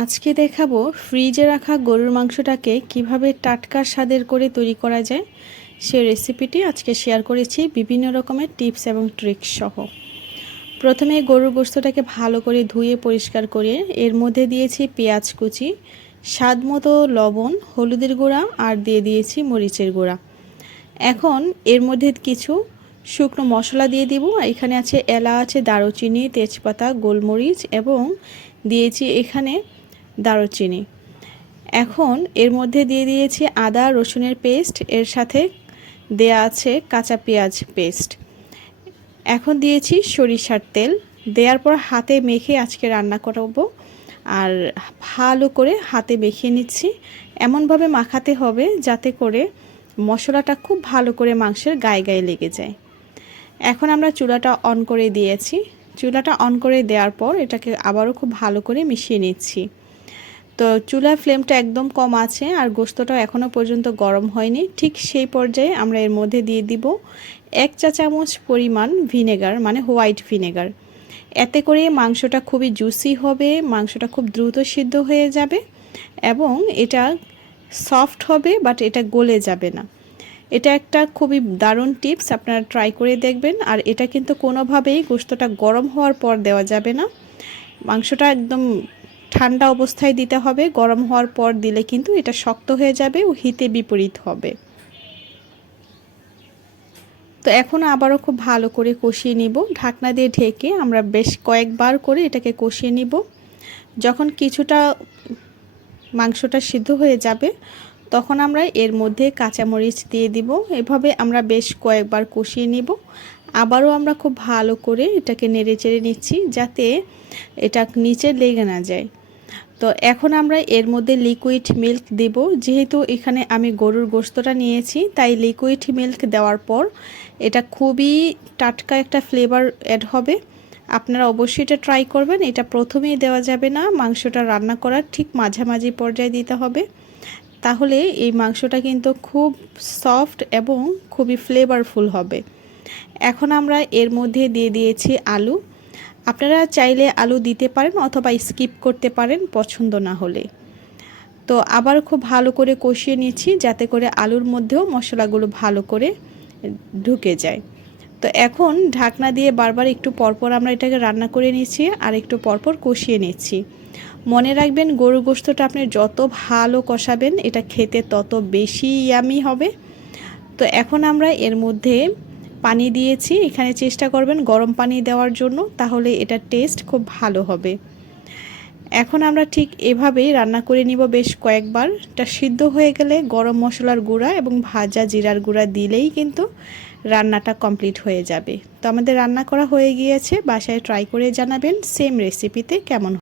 আজকে দেখাবো ফ্রিজে রাখা গরুর মাংসটাকে কীভাবে টাটকা স্বাদের করে তৈরি করা যায়। সে রেসিপিটি আজকে শেয়ার করেছি বিভিন্ন রকমের টিপস এবং ট্রিক্স সহ। প্রথমে গরুর গোস্তটাকে ভালো করে ধুয়ে পরিষ্কার করে এর মধ্যে দিয়েছি পেঁয়াজ কুচি, স্বাদ মতো লবণ, হলুদের গুঁড়া আর দিয়ে দিয়েছি মরিচের গুঁড়া। এখন এর মধ্যে কিছু শুকনো মশলা দিয়ে দিব। এখানে আছে এলা আছে দারুচিনি, তেজপাতা, গোলমরিচ এবং দিয়েছি এখানে দারুচিনি। এখন এর মধ্যে দিয়ে দিয়েছি আদা, রসুনের পেস্ট, এর সাথে দেয়া আছে কাঁচা পেঁয়াজ পেস্ট। এখন দিয়েছি সরিষার তেল। দেওয়ার পর হাতে মেখে আজকে রান্না করব আর ভালো করে হাতে মেখে নিচ্ছি। এমনভাবে মাখাতে হবে যাতে করে মশলাটা খুব ভালো করে মাংসের গায়ে গায়ে লেগে যায়। এখন আমরা চুলাটা অন করে দিয়েছি। চুলাটা অন করে দেওয়ার পর এটাকে আবারও খুব ভালো করে মিশিয়ে নিচ্ছি। তো চুলার ফ্লেমটা একদম কম আছে আর গোস্তটাও এখনও পর্যন্ত গরম হয়নি। ঠিক সেই পর্যায়ে আমরা এর মধ্যে দিয়ে দিব এক চা চামচ পরিমাণ ভিনেগার মানে হোয়াইট ভিনেগার। এতে করে মাংসটা খুবই জুসি হবে, মাংসটা খুব দ্রুত সিদ্ধ হয়ে যাবে এবং এটা সফট হবে, বাট এটা গলে যাবে না। এটা একটা খুবই দারুণ টিপস, আপনারা ট্রাই করে দেখবেন। আর এটা কিন্তু কোনোভাবেই গোস্তটা গরম হওয়ার পর দেওয়া যাবে না। মাংসটা একদম ঠান্ডা অবস্থায় দিতে হবে, গরম হওয়ার পর দিলে কিন্তু এটা শক্ত হয়ে যাবে ও হিতে বিপরীত হবে। তো এখন আবারও খুব ভালো করে কষিয়ে নিব। ঢাকনা দিয়ে ঢেকে আমরা বেশ কয়েকবার করে এটাকে কষিয়ে নিব। যখন কিছুটা মাংসটা সিদ্ধ হয়ে যাবে, তখন আমরা এর মধ্যে কাঁচামরিচ দিয়ে দিব। এভাবে আমরা বেশ কয়েকবার কষিয়ে নিব। আবারও আমরা খুব ভালো করে এটাকে নেড়ে চেড়ে নিচ্ছি যাতে এটা নিচে লেগে না যায়। তো এখন আমরা এর মধ্যে লিকুইড মিল্ক দেব। যেহেতু এখানে আমি গরুর গোস্তটা নিয়েছি, তাই লিকুইড মিল্ক দেওয়ার পর এটা খুবই টাটকা একটা ফ্লেভার অ্যাড হবে। আপনারা অবশ্যই এটা ট্রাই করবেন। এটা প্রথমেই দেওয়া যাবে না, মাংসটা রান্না করার ঠিক মাঝামাঝি পর্যায়ে দিতে হবে। তাহলে এই মাংসটা কিন্তু খুব সফট এবং খুবই ফ্লেভারফুল হবে। এখন আমরা এর মধ্যে দিয়ে দিয়েছি আলু। আপনারা চাইলে আলু দিতে পারেন অথবা স্কিপ করতে পারেন পছন্দ না হলে। তো আবার খুব ভালো করে কষিয়ে নিচ্ছি যাতে করে আলুর মধ্যেও মশলাগুলো ভালো করে ঢুকে যায়। তো এখন ঢাকনা দিয়ে বারবার একটু পরপর আমরা এটাকে রান্না করে নিচ্ছি আর একটু পরপর কষিয়ে নিচ্ছি। মনে রাখবেন গরু গোস্তটা আপনি যত ভালো কষাবেন এটা খেতে তত বেশি ইয়ামি হবে। তো এখন আমরা এর মধ্যে পানি দিয়েছি, এখানে চেষ্টা করবেন গরম পানি দেওয়ার জন্য, তাহলে এটা টেস্ট খুব ভালো হবে। এখন আমরা ঠিক এভাবেই রান্না করে নিব বেশ কয়েকবার। এটা সিদ্ধ হয়ে গেলে গরম মশলার গুঁড়া এবং ভাজা জিরার গুঁড়া দিলেই কিন্তু রান্নাটা কমপ্লিট হয়ে যাবে। তো আমাদের রান্না করা হয়ে গিয়েছে, বাসায় ট্রাই করে জানাবেন সেম রেসিপিতে কেমন